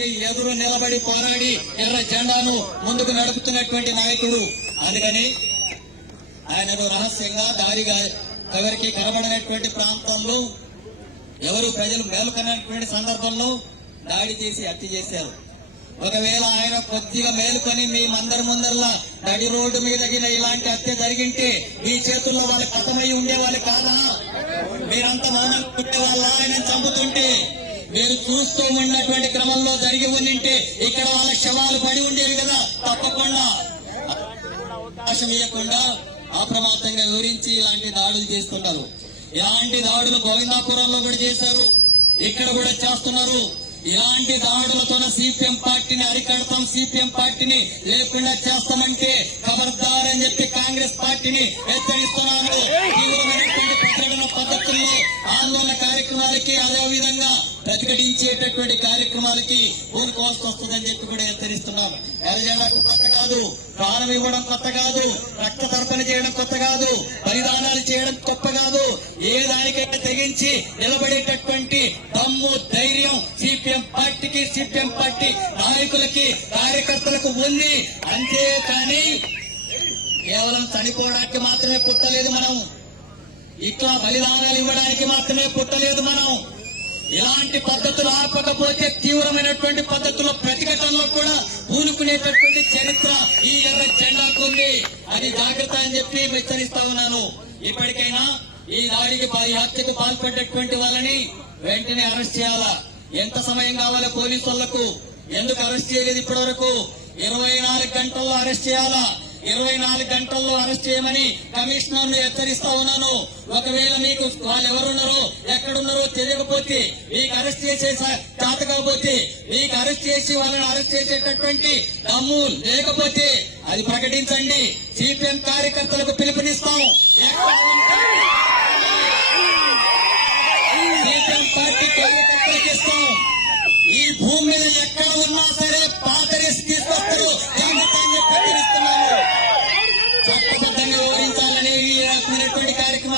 ఎదురు నిలబడి పోరాడి ఎర్ర జెండాను ముందుకు నడుపుతున్నటువంటి నాయకుడు. అందుకని ఆయనను రహస్యంగా దారిగా ఎవరికి కనబడినటువంటి ప్రాంతంలో ఎవరు ప్రజలు మేలుకొన్నటువంటి సందర్భంలో దాడి చేసి హత్య చేశారు. ఒకవేళ ఆయన కొద్దిగా మేలుకొని మీ మందరి ముందరలా నడి రోడ్డు మీద ఇలాంటి హత్య జరిగింటే మీ చేతుల్లో వాళ్ళు కథమై ఉండేవాళ్ళు కాదా? మీరంతా మౌనం వాళ్ళ ఆయన చంపుతుంటే మీరు చూస్తూ ఉన్నటువంటి క్రమంలో జరిగి ఉండింటే ఇక్కడ వాళ్ళ శవాలు పడి ఉండేవి కదా తప్పకుండా. అవకాశం ఇవ్వకుండా అప్రమత్తంగా వివరించి ఇలాంటి దాడులు చేస్తున్నారు ఇలాంటి దాడులు గోవిందాపురంలో కూడా చేశారు. ఇక్కడ కూడా చేస్తున్నారు. ఇలాంటి దాడులతో సిపిఎం పార్టీని అరికడతాం సిపిఎం పార్టీని లేకుండా చేస్తామంటే ఖబర్దార్ అని చెప్పి కాంగ్రెస్ పార్టీని హెచ్చరిస్తున్నారు. తీవ్రమైనటువంటి ప్రకటన పద్ధతుల్లో ఆందోళన కార్యక్రమాలకి అదే విధంగా కార్యక్రమాలకి ఊరుకోవాల్సి వస్తుందని చెప్పి కూడా హెచ్చరిస్తున్నాం. ఎర్రజెండాకు కొత్త కాదు ప్రాణం ఇవ్వడం కొత్త కాదు రక్త తర్పణ చేయడం కొత్త కాదు బలిదానాలు చేయడం గొప్ప కాదు. ఏ దానికైనా తెగించి నిలబడేటటువంటి దమ్ము ధైర్యం సిపిఎం పార్టీకి సిపిఎం పార్టీ నాయకులకి కార్యకర్తలకు ఉంది. అంతేకాని కేవలం చనిపోవడానికి మాత్రమే పుట్టలేదు మనం. ఇట్లా బలిదానాలు ఇవ్వడానికి మాత్రమే పుట్టలేదు మనం. ఇలాంటి పద్ధతులు ఆపకపోతే తీవ్రమైనటువంటి పద్ధతుల ప్రతిఘటనలో కూడా పూనుకునేటటువంటి చరిత్ర ఈ ఎర్ర జెండాకు ఉంది. అది జాగ్రత్త అని చెప్పి హెచ్చరిస్తా ఉన్నాను. ఇప్పటికైనా ఈ దాడికి ఈ హత్యకు పాల్పడ్డటువంటి వాళ్ళని వెంటనే అరెస్ట్ చేయాలా? ఎంత సమయం కావాలి పోలీసు వాళ్ళకు ఎందుకు అరెస్ట్ చేయలేదు ఇప్పటి వరకు ఇరవై నాలుగు గంటల్లో అరెస్ట్ చేయాలా? ఇరవై నాలుగు గంటల్లో అరెస్ట్ చేయమని కమిషనర్ను హెచ్చరిస్తా ఉన్నాను. ఒకవేళ మీకు వాళ్ళు ఎవరున్నారో ఎక్కడున్నారో తెలియకపోతే మీకు అరెస్ట్ చేసే తాత చేత కాకపోతే మీకు అరెస్ట్ చేసి వాళ్ళని అరెస్ట్ చేసేటటువంటి దమ్ము లేకపోతే అది ప్రకటించండి. సిపిఎం కార్యకర్తలకు పిలుపునిస్తాం. సిపిఎం పార్టీ కార్యకర్తలకు ఇస్తాం. ఈ భూమి మీద ఎక్కడ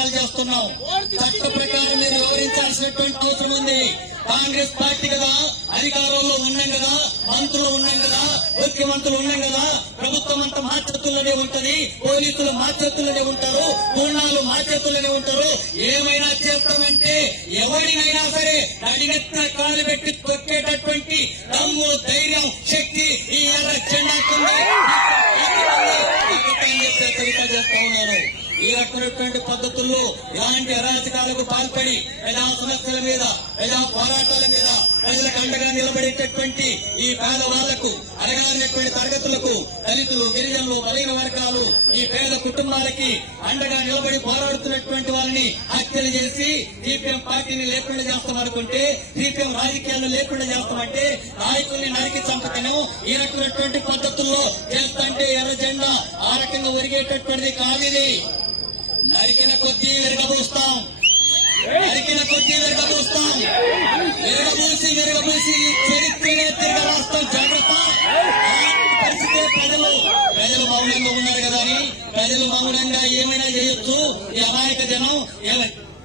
కార్యక్రమాలు చేస్తున్నాం. చట్ట ప్రకారం మీరు వివరించాల్సినటువంటి అవసరం ఉంది. కాంగ్రెస్ పార్టీ కదా అధికారంలో ఉన్నాం కదా మంత్రులు ఉన్నాం కదా ముఖ్యమంత్రులు ఉన్నాం కదా ప్రభుత్వం అంతా మా చేతుల్లోనే ఉంటది పోలీసులు మా చేతుల్లోనే ఉంటారు పూర్ణాలు మా చేతుల్లోనే ఉంటారు. ఏమైనా చేస్తామంటే ఎవరినైనా సరే అడిగెత్త కాలు పెట్టి తొక్కేటటువంటి దమ్ము ధైర్యం శక్తి ఈ ఎర్ర జెండాకుంది హెచ్చరిక చేస్తా ఉన్నారు ఈ రకమైనటువంటి పద్ధతుల్లో ఎలాంటి అరాచకాలకు పాల్పడి ప్రజా సమస్యల మీద ప్రజా పోరాటాల మీద ప్రజలకు అండగా నిలబడేటటువంటి ఈ పేదవాళ్ళకు అడగారినటువంటి తరగతులకు దళితులు గిరిజనులు బలైన వర్గాలు ఈ పేద కుటుంబాలకి అండగా నిలబడి పోరాడుతున్నటువంటి వారిని హత్యలు చేసి సిపిఎం పార్టీని లేకుండా చేస్తామనుకుంటే సిపిఎం రాజకీయాలు లేకుండా చేస్తామంటే నాయకుల్ని నరికి చంపకను. ఈ రకమైనటువంటి పద్ధతుల్లో చేస్తుంటే ఎర్ర జెండా ఆ రకంగా ఒరిగేటటువంటిది కాదు నరికిన కొద్దీ విరగబూస్తాం. నరికిన కొద్దీ విరగబూస్తాం. విరగబూసి విరగబూసి చరిత్రనే తిరగ రాస్తాం జాగ్రత్త. ప్రజలు ప్రజలు మౌనంగా ఉన్నారు కదా అని. ప్రజలు మౌనంగా ఏమైనా చేయొచ్చు? ఈ అమాయక జనం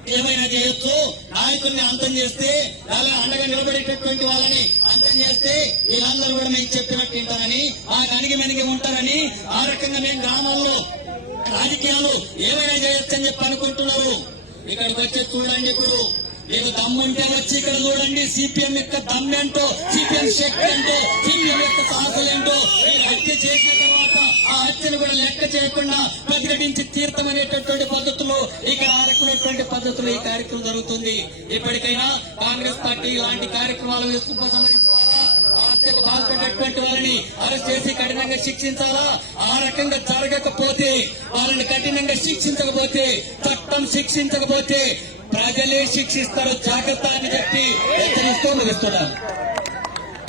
ఏమైనా చేయొచ్చు? నాయకుల్ని అంతం చేస్తే అలా అండగా నిలబడేటటువంటి వాళ్ళని అంతం చేస్తే వీళ్ళందరూ కూడా మేము చెప్పినట్టు వింటారని ఆ అణిగి మెనిగి ఉంటారని ఆ రకంగా మేము గ్రామాల్లో రాజకీయాలు ఏమైనా చేయొచ్చని చెప్పి అనుకుంటున్నారు. ఇక్కడికి వచ్చి చూడండి ఇప్పుడు. మీకు దమ్ముంటే వచ్చి ఇక్కడ చూడండి. సిపిఎం యొక్క దమ్మేంటో సిపిఎం శక్తి ఏంటో సిపిఎం యొక్క సాహసాలు ఏంటో. మీరు హత్య చేసిన తర్వాత ఆ హత్యను కూడా లెక్క చేయకుండా ప్రతిఘటించి తీర్థం అనేటటువంటి పద్ధతులు ఇక్కడ ఆరకునేటువంటి పద్ధతులు ఈ కార్యక్రమం జరుగుతుంది. ఇప్పటికైనా కాంగ్రెస్ పార్టీ ఇలాంటి కార్యక్రమాలు ఉపసంహరించుకోవాలా ఆ పాల్పడినటువంటి అరెస్ట్ చేసి కఠినంగా శిక్షించాలా? ఆ రకంగా జరగకపోతే వాళ్ళని కఠినంగా శిక్షించకపోతే చట్టం శిక్షించకపోతే ప్రజలే శిక్షిస్తారు జాగ్రత్త అని చెప్పి హెచ్చరిస్తూ ముగిస్తున్నాను.